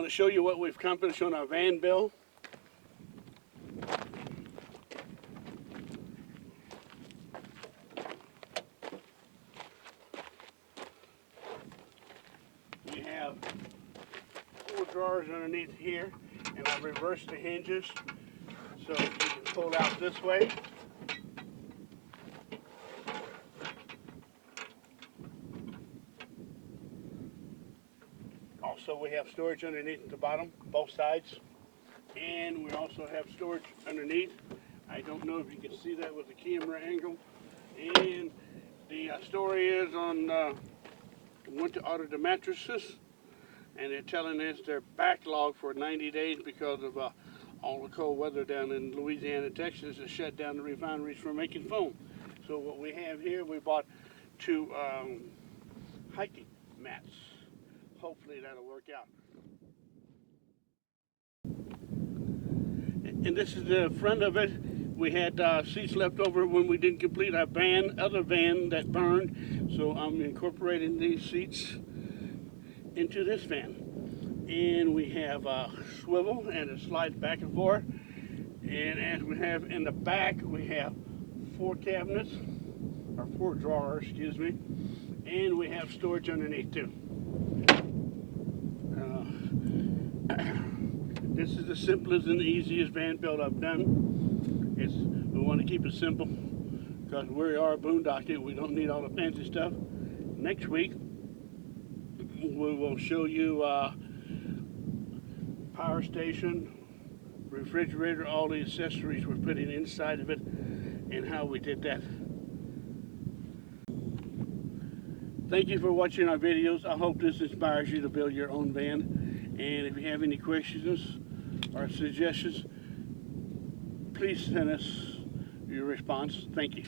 want to show you what we've accomplished on our van bill. We have 4 drawers underneath here, and I've reversed the hinges so you can pull out this way. Also, we have storage underneath at the bottom, both sides, and we also have storage underneath. I don't know if you can see that with the camera angle. And the story is on went to order the mattresses, and they're telling us they're backlogged for 90 days because of all the cold weather down in Louisiana, Texas has shut down the refineries for making foam. So what we have here, we bought 2 hiking mats. Hopefully that'll work out. And this is the front of it. We had seats left over when we didn't complete our other van that burned. So I'm incorporating these seats into this van. And we have a swivel and it slides back and forth. And as we have in the back, we have 4 cabinets, or 4 drawers, excuse me. And we have storage underneath too. This is the simplest and the easiest van build I've done. We want to keep it simple because we are boondocking. We don't need all the fancy stuff. Next week, we will show you power station, refrigerator, all the accessories we're putting inside of it, and how we did that. Thank you for watching our videos. I hope this inspires you to build your own van. And if you have any questions or suggestions, please send us your response. Thank you.